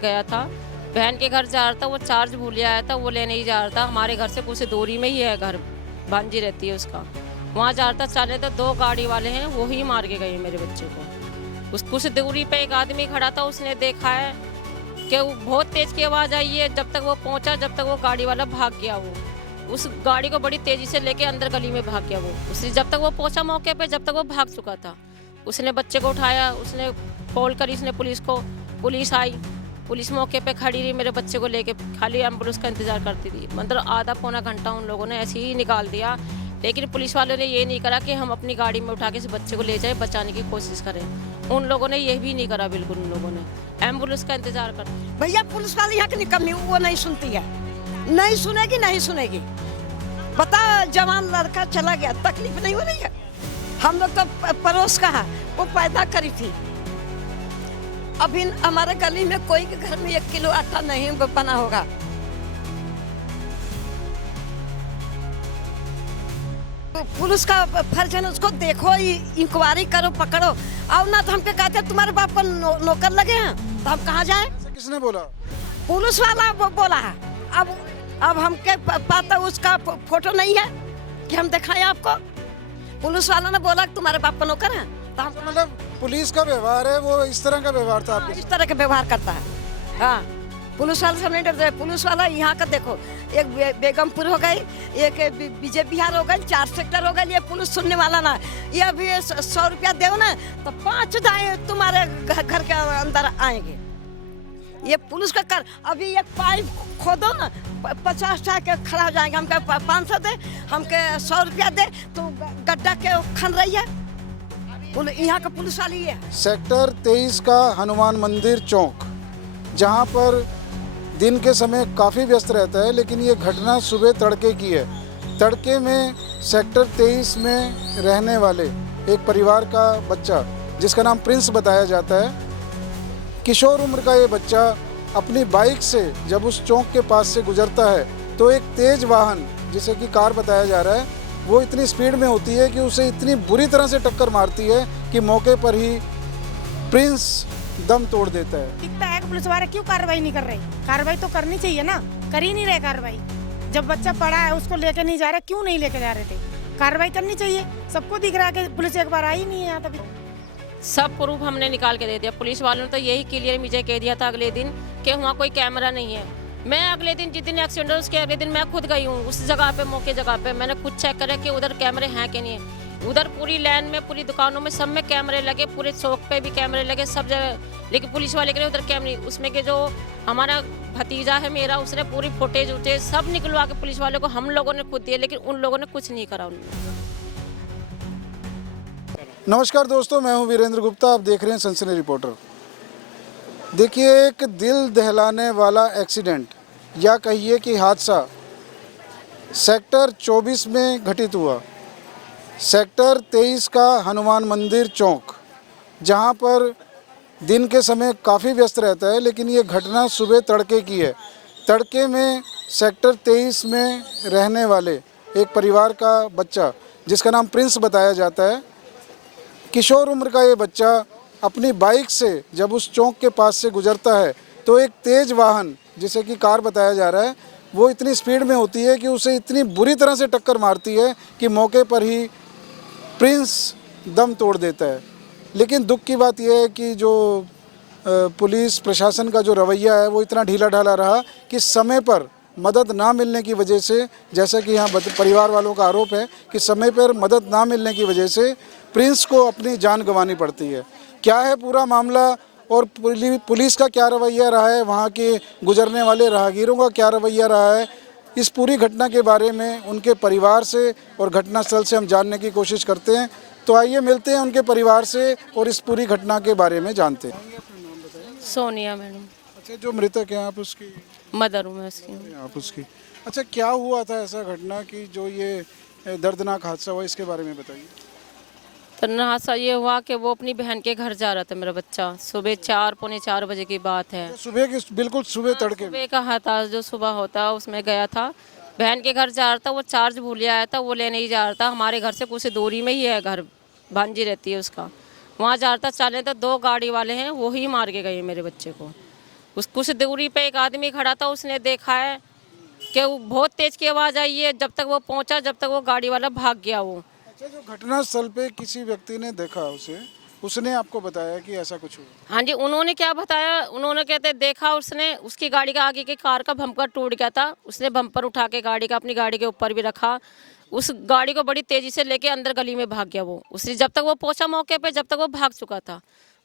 गया था, बहन के घर जा रहा था, वो चार्ज भूल आया था, वो लेने ही जा रहा था। हमारे घर से कुछ दूरी में ही है घर, भांजी रहती है उसका। वहाँ जा रहा था, चले तो 2 गाड़ी वाले हैं, वो ही मार के गए मेरे बच्चे को। उस कुछ दूरी पे एक आदमी खड़ा था, उसने देखा है कि वो बहुत तेज की आवाज़ आई है। जब तक वो पहुंचा, जब तक वो गाड़ी वाला भाग गया, वो उस गाड़ी को बड़ी तेजी से लेके अंदर गली में भाग गया वो। उसने जब तक वो पहुंचा मौके पे, जब तक वो भाग चुका था, उसने बच्चे को उठाया, उसने कॉल करी उसने पुलिस को, पुलिस आई, पुलिस मौके पे खड़ी रही, मेरे बच्चे को लेके खाली एम्बुलेंस का इंतजार करती थी। मतलब आधा पौना घंटा उन लोगों ने ऐसे ही निकाल दिया, लेकिन पुलिस वालों ने ये नहीं करा कि हम अपनी गाड़ी में उठा के इस बच्चे को ले जाए, बचाने की कोशिश करें। उन लोगों ने ये भी नहीं करा, बिल्कुल उन लोगों ने एम्बुलेंस का इंतजार कर। भैया पुलिस वाले यहाँ की निकम्मी, वो नहीं सुनती है, नहीं सुनेगी, नहीं सुनेगी। बता, जवान लड़का चला गया, तकलीफ नहीं हो रही है। हम लोग तो पड़ोस का है, वो पैदा करी थी। अभी हमारे गली में कोई के घर में 1 किलो आटा नहीं बना होगा। पुलिस का फर्ज है ना, उसको देखो, इंक्वायरी करो, पकड़ो। और ना तो हमके कहते तुम्हारे बाप को नौकर लगे हैं, तो हम कहाँ जाए? किसने बोला? पुलिस वाला बोला है। अब हमके पता उसका फोटो नहीं है कि हम दिखाएं आपको। पुलिस वाला ने बोला कि तुम्हारे बाप का नौकर है, तो हम मतलब पुलिस का व्यवहार है वो इस तरह का व्यवहार था आपके? इस तरह के व्यवहार करता है। हाँ, पुलिस वाले से नहीं डरते। पुलिस वाला यहाँ का देखो, एक बेगमपुर हो गई, एक विजय विहार हो गई, 4 सेक्टर हो गई। ये पुलिस सुनने वाला ना। ये अभी 100 रुपया दो ना तो 5 जाए तुम्हारे घर के अंदर आएंगे। ये पुलिस का कर। अभी एक पाइप खोदो ना, 50 के खड़ा हो जाएंगे। हमके 500 दे, हमके 100 रुपया दे, तो गड्ढा के खन रही है। यहाँ का पुलिस वाली है। सेक्टर 23 का हनुमान मंदिर चौक, जहां पर दिन के समय काफ़ी व्यस्त रहता है, लेकिन ये घटना सुबह तड़के की है। तड़के में सेक्टर 23 में रहने वाले एक परिवार का बच्चा, जिसका नाम प्रिंस बताया जाता है, किशोर उम्र का ये बच्चा अपनी बाइक से जब उस चौक के पास से गुजरता है, तो एक तेज़ वाहन, जिसे कि कार बताया जा रहा है, वो इतनी स्पीड में होती है कि उसे इतनी बुरी तरह से टक्कर मारती है कि मौके पर ही प्रिंस दम तोड़ देता है। दिखता है कि पुलिस वाले क्यों कार्रवाई नहीं कर रहे? कार्रवाई तो करनी चाहिए ना, कर ही नहीं रहे कार्रवाई। जब बच्चा पड़ा है, उसको लेके नहीं जा रहे, क्यों नहीं लेके जा रहे थे? कार्रवाई करनी चाहिए। सबको दिख रहा है कि पुलिस एक बार आई नहीं है यहाँ तभी। सब प्रूफ हमने निकाल के दे दिया। पुलिस वालों ने तो यही क्लियर मुझे कह दिया था अगले दिन कि वहाँ कोई कैमरा नहीं है। मैं अगले दिन, जिस दिन एक्सीडेंट उसके अगले दिन मैं खुद गई हूँ उस जगह पे, मौके जगह पे। मैंने खुद चेक करा कि उधर कैमरे हैं कि नहीं है। उधर पूरी लाइन में, पूरी दुकानों में, सब में कैमरे लगे, पूरे चौक पे भी कैमरे लगे, सब जगह। लेकिन पुलिस वाले के उधर कैमरे, उसमें के जो हमारा भतीजा है मेरा, उसने पूरी फुटेज उटेज सब निकलवा के पुलिस वाले को हम लोगों ने खुद दिए, लेकिन उन लोगों ने कुछ नहीं करा। नमस्कार दोस्तों, मैं हूं वीरेंद्र गुप्ता, आप देख रहे हैं सनसनी रिपोर्टर। देखिए, एक दिल दहलाने वाला एक्सीडेंट या कहिए कि हादसा सेक्टर 24 में घटित हुआ। सेक्टर 23 का हनुमान मंदिर चौक, जहां पर दिन के समय काफ़ी व्यस्त रहता है, लेकिन ये घटना सुबह तड़के की है। तड़के में सेक्टर 23 में रहने वाले एक परिवार का बच्चा, जिसका नाम प्रिंस बताया जाता है, किशोर उम्र का ये बच्चा अपनी बाइक से जब उस चौक के पास से गुजरता है, तो एक तेज़ वाहन, जिसे कि कार बताया जा रहा है, वो इतनी स्पीड में होती है कि उसे इतनी बुरी तरह से टक्कर मारती है कि मौके पर ही प्रिंस दम तोड़ देता है। लेकिन दुख की बात यह है कि जो पुलिस प्रशासन का जो रवैया है वो इतना ढीला ढाला रहा कि समय पर मदद ना मिलने की वजह से, जैसा कि यहाँ परिवार वालों का आरोप है कि समय पर मदद ना मिलने की वजह से प्रिंस को अपनी जान गंवानी पड़ती है। क्या है पूरा मामला और पुलिस का क्या रवैया रहा है, वहाँ के गुजरने वाले राहगीरों का क्या रवैया रहा है, इस पूरी घटना के बारे में उनके परिवार से और घटनास्थल से हम जानने की कोशिश करते हैं। तो आइए मिलते हैं उनके परिवार से और इस पूरी घटना के बारे में जानते हैं। सोनिया मैडम। अच्छा, जो मृतक है आप उसकी मदर हूँ मैं उसकी। आप उसकी। अच्छा, क्या हुआ था ऐसा घटना कि जो ये दर्दनाक हादसा हुआ, इसके बारे में बताइए। तो हादसा ये हुआ कि वो अपनी बहन के घर जा रहा था मेरा बच्चा। सुबह 4 पौने 4 बजे की बात है। सुबह की, बिल्कुल सुबह तड़के सुबह का हादसा जो सुबह होता है उसमें गया था, बहन के घर जा रहा था, वो चार्ज भूल आया था, वो लेने ही जा रहा था। हमारे घर से कुछ दूरी में ही है घर, भांजी रहती है उसका। वहाँ जा रहा था, चले तो 2 गाड़ी वाले हैं, वो ही मार के गए मेरे बच्चे को। कुछ दूरी पे एक आदमी खड़ा था, उसने देखा है कि वो बहुत तेज की आवाज़ आई है। जब तक वो पहुंचा, जब तक वो गाड़ी वाला भाग गया वो। अच्छा, जो घटना स्थल पे किसी व्यक्ति ने देखा उसे, उसने आपको बताया कि ऐसा कुछ हुआ? हाँ जी, उन्होंने क्या बताया, उन्होंने कहते देखा उसने, उसकी गाड़ी का आगे की कार का बम्पर टूट गया था। उसने बम्पर उठा के गाड़ी का अपनी गाड़ी के ऊपर भी रखा। उस गाड़ी को बड़ी तेज़ी से लेके अंदर गली में भाग गया वो। उसने जब तक वो पहुंचा मौके पे, जब तक वो भाग चुका था।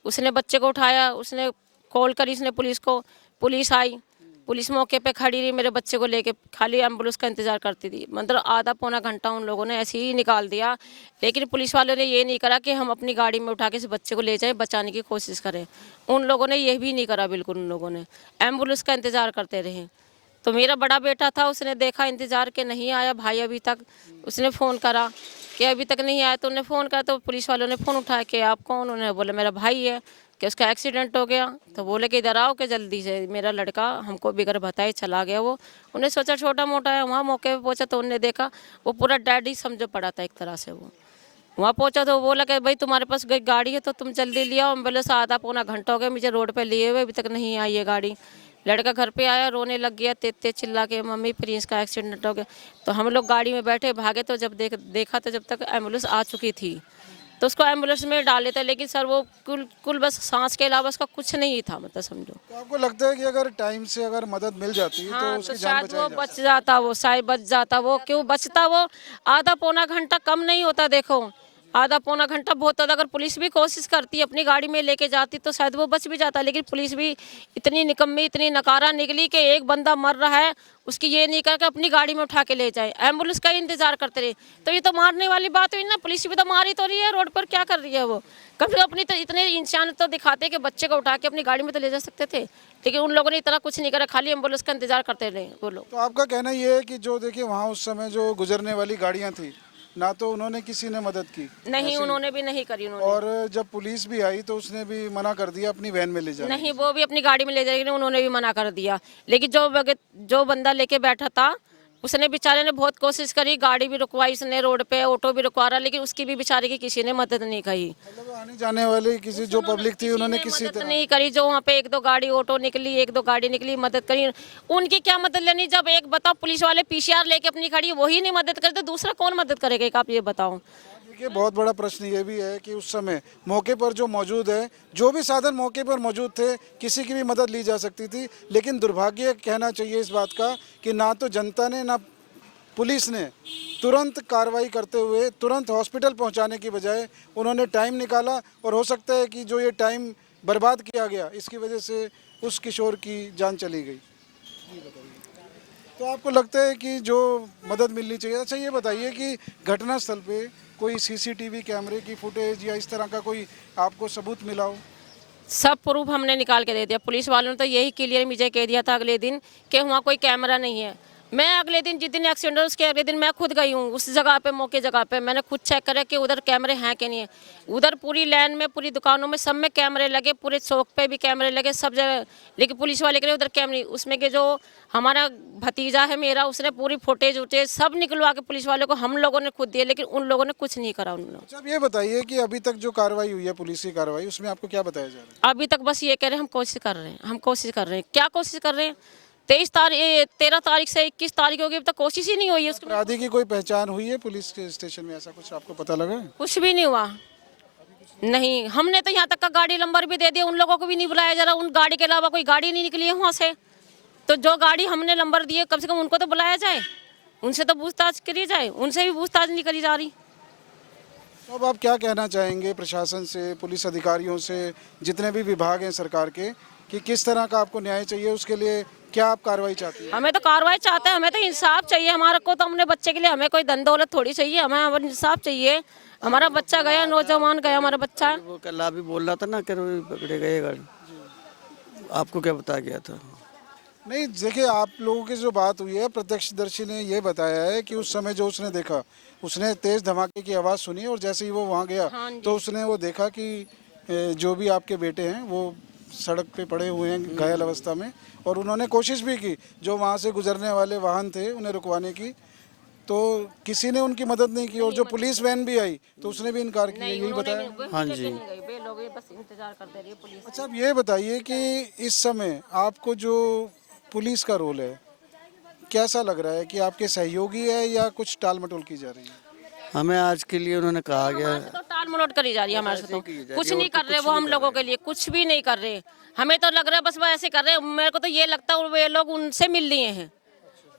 उसने बच्चे को उठाया, उसने कॉल करी उसने पुलिस को, पुलिस आई। पुलिस मौके पे खड़ी रही, मेरे बच्चे को लेके खाली एम्बुलेंस का इंतजार करती थी। मतलब आधा पौना घंटा उन लोगों ने ऐसे ही निकाल दिया, लेकिन पुलिस वालों ने ये नहीं करा कि हम अपनी गाड़ी में उठा के इस बच्चे को ले जाए, बचाने की कोशिश करें। उन लोगों ने ये भी नहीं करा, बिल्कुल उन लोगों ने एम्बुलेंस का इंतजार करते रहे। तो मेरा बड़ा बेटा था, उसने देखा इंतजार के नहीं आया भाई अभी तक। उसने फ़ोन करा कि अभी तक नहीं आया, तो उन्हें फ़ोन करा तो पुलिस वालों ने फ़ोन उठाया कि आप कौन? उन्होंने बोला मेरा भाई है, कि उसका एक्सीडेंट हो गया। तो बोले कि इधर आओ कि जल्दी से, मेरा लड़का हमको बिगर बताए चला गया वो। उन्हें सोचा छोटा मोटा है, वहाँ मौके पे पहुंचा तो उन्हें देखा वो पूरा डैड ही समझो पड़ा था एक तरह से। वो वहाँ पहुंचा तो बोला कि भाई तुम्हारे पास गाड़ी है तो तुम जल्दी ले आओ। एम्बुलेंस आधा पौना घंटा हो गया मुझे रोड पे लिए हुए, अभी तक नहीं आई है गाड़ी। लड़का घर पे आया, रोने लग गया, तेज तेज चिल्ला के मम्मी प्रिंस का एक्सीडेंट हो गया। तो हम लोग गाड़ी में बैठे भागे, तो जब देखा तो जब तक एम्बुलेंस आ चुकी थी तो उसको एम्बुलेंस में डाले थे। लेकिन सर वो कुल बस सांस के अलावा उसका कुछ नहीं था, मतलब समझो। तो आपको लगता है कि अगर टाइम से अगर मदद मिल जाती हाँ, तो तो उसकी जान शायद वो बचाई जा बच जाता, वो शायद बच जाता। वो क्यों बचता? वो आधा पौना घंटा कम नहीं होता, देखो आधा पौना घंटा बहुत होता। अगर पुलिस भी कोशिश करती अपनी गाड़ी में लेके जाती तो शायद वो बच भी जाता। लेकिन पुलिस भी इतनी निकम्मी, इतनी नकारा निकली कि एक बंदा मर रहा है, उसकी ये नहीं करके अपनी गाड़ी में उठा के ले जाए, एम्बुलेंस का ही इंतजार करते रहे। तो ये तो मारने वाली बात हुई ना। पुलिस भी तो मारी तो रही है, रोड पर क्या कर रही है वो? कम से कम अपनी तो इतने इंसान तो दिखाते कि बच्चे को उठा के अपनी गाड़ी में तो ले जा सकते थे। लेकिन उन लोगों ने इतना कुछ नहीं करा, खाली एम्बुलेंस का इंतजार करते रहे वो लोग। तो आपका कहना ये है कि जो देखिए वहाँ उस समय जो गुजरने वाली गाड़ियाँ थी, ना तो उन्होंने किसी ने मदद की नहीं, उन्होंने भी नहीं करी। उन्होंने और जब पुलिस भी आई तो उसने भी मना कर दिया अपनी वैन में ले जाने। नहीं, वो भी अपनी गाड़ी में ले जाएगी, उन्होंने भी मना कर दिया। लेकिन जो बंदा लेके बैठा था उसने बेचारे ने बहुत कोशिश करी, गाड़ी भी रुकवाई उसने रोड पे, ऑटो भी रुकवा रहा, लेकिन उसकी भी बेचारे की किसी ने मदद नहीं करी। मतलब आने जाने वाले किसी जो पब्लिक थी उन्होंने किसी मदद तरह नहीं करी। जो वहाँ पे एक दो गाड़ी ऑटो निकली, एक दो गाड़ी निकली, मदद करी। उनकी क्या मदद लेनी? जब एक बताओ पुलिस वाले पीसीआर लेके अपनी खड़ी, वही नहीं मदद करे तो दूसरा कौन मदद करेगा? एक आप ये बताओ। देखिए बहुत बड़ा प्रश्न ये भी है कि उस समय मौके पर जो मौजूद है, जो भी साधन मौके पर मौजूद थे, किसी की भी मदद ली जा सकती थी। लेकिन दुर्भाग्य कहना चाहिए इस बात का कि ना तो जनता ने ना पुलिस ने तुरंत कार्रवाई करते हुए तुरंत हॉस्पिटल पहुंचाने की बजाय उन्होंने टाइम निकाला। और हो सकता है कि जो ये टाइम बर्बाद किया गया इसकी वजह से उस किशोर की जान चली गई। तो आपको लगता है कि जो मदद मिलनी चाहिए। अच्छा ये बताइए कि घटनास्थल पे कोई सीसीटीवी कैमरे की फुटेज या इस तरह का कोई आपको सबूत मिला हो? सब प्रूफ हमने निकाल के दे दिया। पुलिस वालों ने तो यही क्लियर मुझे कह दिया था अगले दिन कि वहाँ कोई कैमरा नहीं है। मैं अगले दिन जिस दिन एक्सीडेंट उसके अगले दिन मैं खुद गई हूँ उस जगह पे, मौके जगह पे मैंने खुद चेक करा कि उधर कैमरे हैं कि नहीं है। उधर पूरी लाइन में, पूरी दुकानों में, सब में कैमरे लगे, पूरे चौक पे भी कैमरे लगे, सब जगह। लेकिन पुलिस वाले के लिए उधर कैमरे, उसमें के जो हमारा भतीजा है मेरा, उसने पूरी फुटेज उटेज सब निकलवा के पुलिस वाले को हम लोगों ने खुद दिए, लेकिन उन लोगों ने कुछ नहीं करा। उन्होंने अच्छा अब ये बताइए कि अभी तक जो कार्रवाई हुई है, पुलिस की कार्रवाई, उसमें आपको क्या बताया जा रहा है? अभी तक बस ये कह रहे हैं हम कोशिश कर रहे हैं, हम कोशिश कर रहे हैं। क्या कोशिश कर रहे हैं? 13 तारीख से 21 तारीख हो गई, अब तक कोशिश ही नहीं हुई है। उसके अपराधी की कोई पहचान हुई है पुलिस के स्टेशन में? ऐसा कुछ आपको पता लगा है? कुछ भी नहीं हुआ। नहीं, हमने तो यहाँ तक का गाड़ी नंबर भी दे दिया, उन लोगों को भी नहीं बुलाया जा रहा। उन गाड़ी के अलावा कोई गाड़ी नहीं निकली है वहाँ से। तो जो गाड़ी हमने नंबर दिए कम से कम उनको तो बुलाया जाए, उनसे तो पूछताछ करी जाए, उनसे भी पूछताछ नहीं करी जा रही। तो अब आप क्या कहना चाहेंगे प्रशासन से, पुलिस अधिकारियों से, जितने भी विभाग हैं सरकार के, कि किस तरह का आपको न्याय चाहिए? उसके लिए क्या आप कार्रवाई चाहती हैं? हमें तो कार्रवाई चाहते हैं, हमें तो इंसाफ चाहिए। हमारे को तो अपने बच्चे के लिए हमें कोई धन दौलत थोड़ी चाहिए, हमें इंसाफ चाहिए। हमारा बच्चा गया, नौजवान गया, हमारा बच्चा। वो कल अभी बोल रहा था ना कि पकड़े गए गाड़ी, आपको क्या बताया गया था? नहीं देखिए, आप लोगों की जो बात हुई है, प्रत्यक्षदर्शी ने ये बताया है कि उस समय जो उसने देखा, उसने तेज धमाके की आवाज़ सुनी और जैसे ही वो वहाँ गया तो उसने वो देखा कि जो भी आपके बेटे हैं वो सड़क पे पड़े हुए हैं घायल अवस्था में। और उन्होंने कोशिश भी की, जो वहाँ से गुजरने वाले वाहन थे उन्हें रुकवाने की, तो किसी ने उनकी मदद नहीं की। और जो पुलिस वैन भी आई तो उसने भी इनकार किया, यही बताया। हाँ जी, हो गई, बस इंतजार करते रहिए पुलिस। अच्छा, अब ये बताइए कि इस समय आपको जो पुलिस का रोल है कैसा लग रहा है, कि आपके सहयोगी है या कुछ टाल मटोल की जा रही है? हमें आज के लिए उन्होंने कहा गया हमारे से तो टाल मटोल करी जा रही है, हमारे से तो ऐसे ही की जा रही कुछ है, नहीं और तो कर रहे कुछ वो नहीं हम कर लोगों रहे। के लिए, कुछ भी नहीं कर रहे। हमें तो लग रहा है बस वो ऐसे कर रहे हैं। मेरे को तो ये लगता है वे लोग उनसे मिल लिए हैं,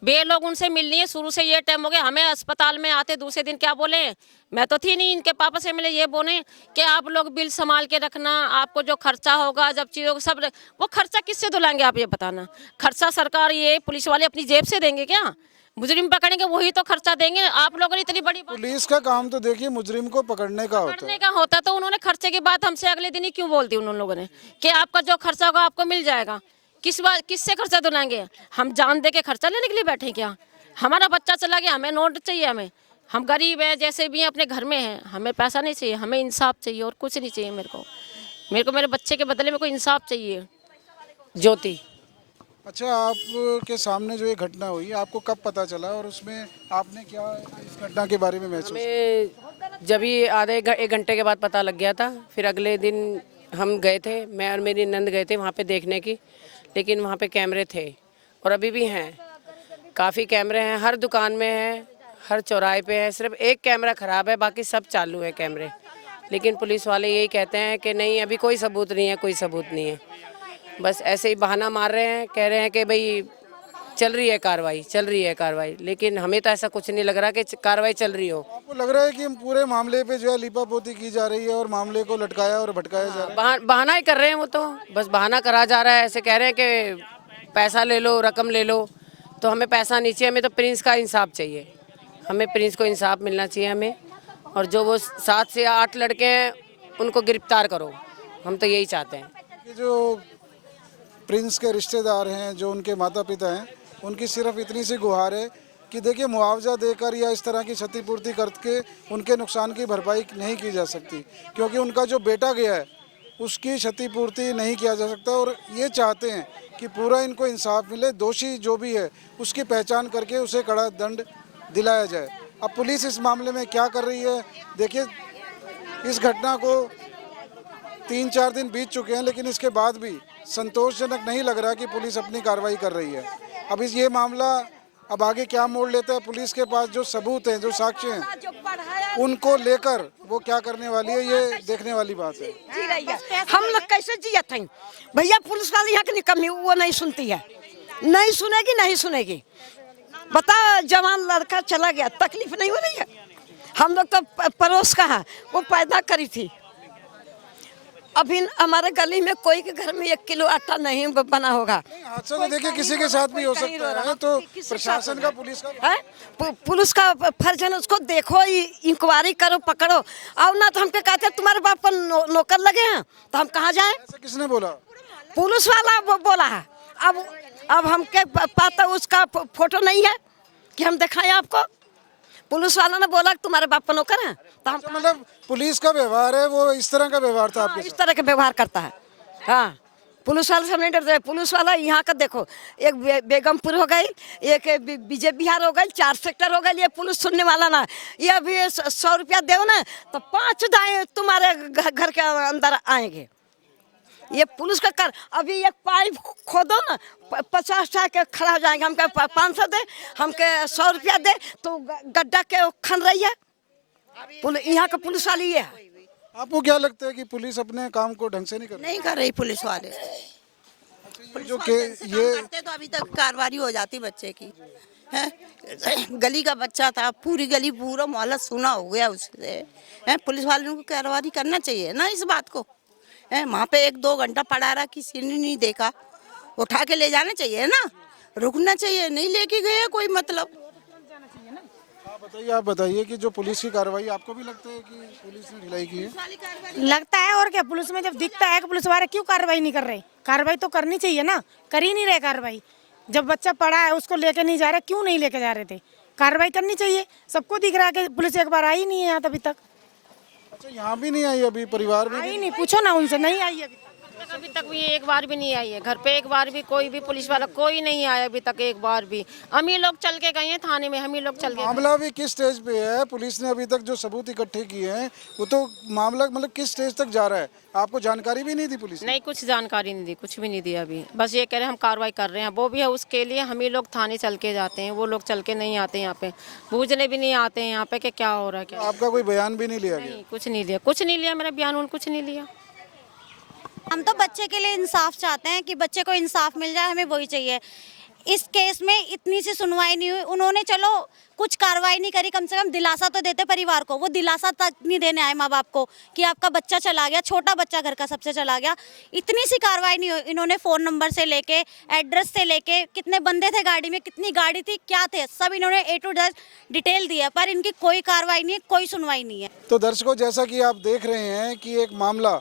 वे लोग उनसे मिल लिए। शुरू से ये टाइम हो गया, हमें अस्पताल में आते दूसरे दिन क्या बोले, मैं तो थी नहीं, इनके पापा से मिले, ये बोले कि आप लोग बिल संभाल के रखना, आपको जो खर्चा होगा जब चीज़ों सब, वो खर्चा किससे दिलाएंगे आप ये बताना। खर्चा सरकार ये पुलिस वाले अपनी जेब से देंगे क्या? मुजरिम पकड़ेंगे वही तो खर्चा देंगे। आप लोगों ने इतनी बड़ी बात पुलिस का काम तो देखिए मुजरिम को पकड़ने का होता है। करने का होता तो उन्होंने खर्चे की बात हमसे अगले दिन ही क्यों बोल दी उन लोगों ने कि आपका जो खर्चा होगा आपको मिल जाएगा। किस बात किससे खर्चा दिलाएंगे? हम जान दे के खर्चा लेने के लिए बैठे क्या? हमारा बच्चा चला गया, हमें नोट चाहिए, हमें, हम गरीब हैं जैसे भी हैं, अपने घर में हैं, हमें पैसा नहीं चाहिए, हमें इंसाफ चाहिए और कुछ नहीं चाहिए। मेरे को मेरे बच्चे के बदले में कोई इंसाफ चाहिए। ज्योति। अच्छा, आपके सामने जो ये घटना हुई आपको कब पता चला और उसमें आपने क्या इस घटना के बारे में महसूस किया? हमें जब ही आधे एक घंटे के बाद पता लग गया था। फिर अगले दिन हम गए थे, मैं और मेरी नंद गए थे वहाँ पे देखने की, लेकिन वहाँ पे कैमरे थे और अभी भी हैं, काफ़ी कैमरे हैं, हर दुकान में है, हर चौराहे पे है। सिर्फ एक कैमरा ख़राब है, बाकी सब चालू है कैमरे। लेकिन पुलिस वाले यही कहते हैं कि नहीं अभी कोई सबूत नहीं है, कोई सबूत नहीं है, बस ऐसे ही बहाना मार रहे हैं, कह रहे हैं कि भाई चल रही है कार्रवाई, चल रही है कार्रवाई। लेकिन हमें तो ऐसा कुछ नहीं लग रहा कि कार्रवाई चल रही हो। आपको लग रहा है कि हम पूरे मामले पे जो है लीपापोती की जा रही है और मामले को लटकाया और भटकाया जा रहा है? बहाना ही कर रहे हैं, वो तो बस बहाना करा जा रहा है। ऐसे कह रहे हैं कि पैसा ले लो, रकम ले लो, तो हमें पैसा नहीं चाहिए, हमें तो प्रिंस का इंसाफ चाहिए, हमें प्रिंस को इंसाफ मिलना चाहिए हमें। और जो वो 7 से 8 लड़के हैं उनको गिरफ्तार करो, हम तो यही चाहते हैं। कि जो प्रिंस के रिश्तेदार हैं, जो उनके माता पिता हैं, उनकी सिर्फ इतनी सी गुहार है कि देखिए मुआवजा देकर या इस तरह की क्षतिपूर्ति करके उनके नुकसान की भरपाई नहीं की जा सकती, क्योंकि उनका जो बेटा गया है उसकी क्षतिपूर्ति नहीं किया जा सकता। और ये चाहते हैं कि पूरा इनको इंसाफ मिले, दोषी जो भी है उसकी पहचान करके उसे कड़ा दंड दिलाया जाए। अब पुलिस इस मामले में क्या कर रही है देखिए, इस घटना को 3-4 दिन बीत चुके हैं, लेकिन इसके बाद भी संतोषजनक नहीं लग रहा कि पुलिस अपनी कार्रवाई कर रही है। अब ये मामला अब आगे क्या मोड़ लेता है, पुलिस के पास जो सबूत हैं, जो साक्ष्य हैं, उनको लेकर वो क्या करने वाली है, ये देखने वाली बात है। जी रही है, हम लोग कैसे जियत हैं भैया? पुलिस वाले यहाँ की निकम्मी, वो नहीं सुनती है, नहीं सुनेगी, नहीं सुनेगी। बता, जवान लड़का चला गया, तकलीफ नहीं हो रही है? हम लोग तो पड़ोस का है, वो पैदा करी थी। अभी हमारे गली में कोई के घर में 1 किलो आटा नहीं बना होगा। हादसा तो देखिए किसी के साथ भी हो सकता है, तो प्रशासन का, पुलिस का है, पुलिस का फर्ज है ना, उसको देखो, इंक्वायरी करो, पकड़ो। और ना तो हमके कहते तुम्हारे बाप को नौकर लगे हैं, तो हम कहाँ जाएं? ऐसा किसने बोला? पुलिस वाला बोला है। अब हमके पता उसका फोटो नहीं है कि हम दिखाएं आपको। पुलिस वाला ने बोला कि तुम्हारे बाप का नौकर है, तो हम मतलब पुलिस का व्यवहार है वो इस तरह का व्यवहार था आपके इस साथ? तरह के व्यवहार करता है। हाँ, पुलिस वाले से नहीं डरते। पुलिस वाला यहाँ का देखो, एक बेगमपुर हो गई, एक विजय बिहार हो गई, 4 सेक्टर हो गई। ये पुलिस सुनने वाला ना, ये अभी 100 रुपया दो ना तो 5 दाएं तुम्हारे घर के अंदर आएंगे। ये पुलिस का कर। अभी एक पाइप खोदो ना, 50 टाका खड़ा हो जाएंगे। हमके 500 दे, हमके 100 रुपया दे, तो गड्ढा के खन रही है। यहाँ का पुलिस वाली ये है। आपको क्या लगता है कि पुलिस अपने काम को ढंग से नहीं कर रही? नहीं कर रही पुलिस वाले। जो कि ये करते तो अभी तक कार्रवाई हो जाती बच्चे की है। गली का बच्चा था, पूरी गली पूरा मोहल्ला सुना हो गया उससे है। पुलिस वालों को कार्रवाई करना चाहिए ना इस बात को है। वहाँ पे 1-2 घंटा पड़ा रहा, किसी ने नहीं देखा, उठा के ले जाना चाहिए ना, रुकना चाहिए, नहीं लेके गए कोई मतलब। आप बताइए कि जो पुलिस की कार्रवाई, आपको भी लगता है कि पुलिस ने ढिलाई की है? लगता है और क्या, पुलिस में जब दिखता है कि पुलिस वाले क्यों कार्रवाई नहीं कर रहे? कार्रवाई तो करनी चाहिए ना, कर ही नहीं रहे कार्रवाई। जब बच्चा पड़ा है उसको लेके नहीं जा रहे, क्यों नहीं लेके जा रहे थे? कार्रवाई करनी चाहिए। सबको दिख रहा है कि पुलिस एक बार आई नहीं है यहाँ अभी तक। अच्छा, यहाँ भी नहीं आई अभी, परिवार में आई नहीं, पूछो ना उनसे, नहीं आई अभी तक। अभी तक भी एक बार भी नहीं आई है घर पे, एक बार भी कोई भी पुलिस वाला कोई नहीं आया अभी तक, एक बार भी। हम ही लोग चल के गए हैं थाने में, हम ही लोग चल के गए। मामला भी किस स्टेज पे है? पुलिस ने अभी तक जो सबूत इकट्ठे किए हैं वो तो मामला मतलब किस स्टेज तक जा रहा है? आपको जानकारी भी नहीं दी पुलिस ने? नहीं, कुछ जानकारी नहीं दी, कुछ भी नहीं दिया अभी। बस ये कह रहे हैं हम कार्रवाई कर रहे हैं, वो भी है उसके लिए हम ही लोग थाने चल के जाते हैं, वो लोग चल के नहीं आते यहाँ पे, पूछने भी नहीं आते हैं यहाँ पे कि क्या हो रहा है क्या। आपका कोई बयान भी नहीं लिया गया? नहीं, कुछ नहीं लिया, कुछ नहीं लिया, मेरा बयान उन कुछ नहीं लिया। हम तो बच्चे के लिए इंसाफ चाहते हैं कि बच्चे को इंसाफ मिल जाए, हमें वही चाहिए। इस केस में इतनी सी सुनवाई नहीं हुई, उन्होंने चलो कुछ कार्रवाई नहीं करी, कम से कम दिलासा तो देते परिवार को। वो दिलासा तक नहीं देने आए माँ बाप को कि आपका बच्चा चला गया, छोटा बच्चा घर का सबसे चला गया। इतनी सी कार्रवाई नहीं हुई। इन्होंने फ़ोन नंबर से लेके, एड्रेस से लेके, कितने बंदे थे गाड़ी में, कितनी गाड़ी थी, क्या थे, सब इन्होंने A to Z डिटेल दिया, पर इनकी कोई कार्रवाई नहीं है, कोई सुनवाई नहीं है। तो दर्शकों, जैसा कि आप देख रहे हैं कि एक मामला,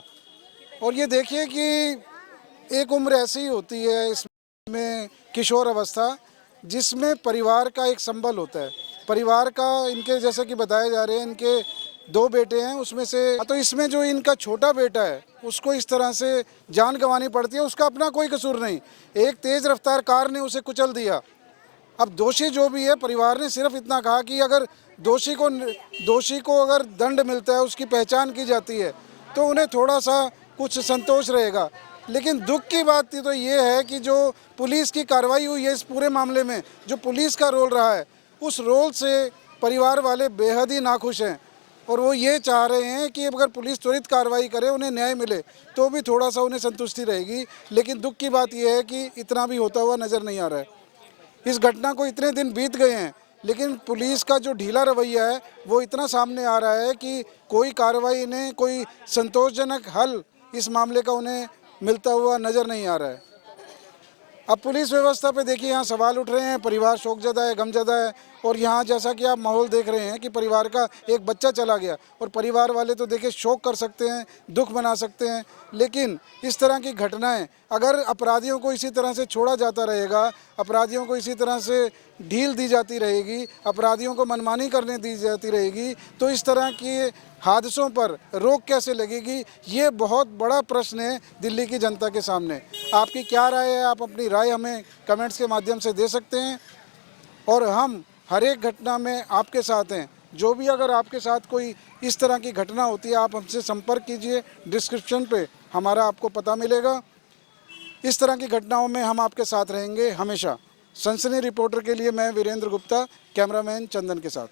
और ये देखिए कि एक उम्र ऐसी होती है इसमें, किशोर अवस्था, जिसमें परिवार का एक संबल होता है। परिवार का, इनके जैसे कि बताया जा रहे हैं, इनके 2 बेटे हैं, उसमें से तो इसमें जो इनका छोटा बेटा है उसको इस तरह से जान गंवानी पड़ती है। उसका अपना कोई कसूर नहीं, एक तेज़ रफ्तार कार ने उसे कुचल दिया। अब दोषी जो भी है, परिवार ने सिर्फ इतना कहा कि अगर दोषी को अगर दंड मिलता है, उसकी पहचान की जाती है, तो उन्हें थोड़ा सा कुछ संतोष रहेगा। लेकिन दुख की बात तो ये है कि जो पुलिस की कार्रवाई हुई है इस पूरे मामले में, जो पुलिस का रोल रहा है, उस रोल से परिवार वाले बेहद ही नाखुश हैं। और वो ये चाह रहे हैं कि अगर पुलिस त्वरित कार्रवाई करे, उन्हें न्याय मिले, तो भी थोड़ा सा उन्हें संतुष्टि रहेगी। लेकिन दुख की बात यह है कि इतना भी होता हुआ नज़र नहीं आ रहा है। इस घटना को इतने दिन बीत गए हैं, लेकिन पुलिस का जो ढीला रवैया है वो इतना सामने आ रहा है कि कोई कार्रवाई इन्हें, कोई संतोषजनक हल इस मामले का उन्हें मिलता हुआ नज़र नहीं आ रहा है। अब पुलिस व्यवस्था पे देखिए, यहाँ सवाल उठ रहे हैं, परिवार शोकजदा है, गमजदा है। और यहाँ जैसा कि आप माहौल देख रहे हैं कि परिवार का एक बच्चा चला गया, और परिवार वाले तो देखिए शोक कर सकते हैं, दुख मना सकते हैं, लेकिन इस तरह की घटनाएं, अगर अपराधियों को इसी तरह से छोड़ा जाता रहेगा, अपराधियों को इसी तरह से ढील दी जाती रहेगी, अपराधियों को मनमानी करने दी जाती रहेगी, तो इस तरह के हादसों पर रोक कैसे लगेगी? ये बहुत बड़ा प्रश्न है दिल्ली की जनता के सामने। आपकी क्या राय है? आप अपनी राय हमें कमेंट्स के माध्यम से दे सकते हैं, और हम हर एक घटना में आपके साथ हैं। जो भी अगर आपके साथ कोई इस तरह की घटना होती है, आप हमसे संपर्क कीजिए, डिस्क्रिप्शन पे हमारा आपको पता मिलेगा। इस तरह की घटनाओं में हम आपके साथ रहेंगे हमेशा। सनसनी रिपोर्टर के लिए मैं वीरेंद्र गुप्ता, कैमरामैन चंदन के साथ।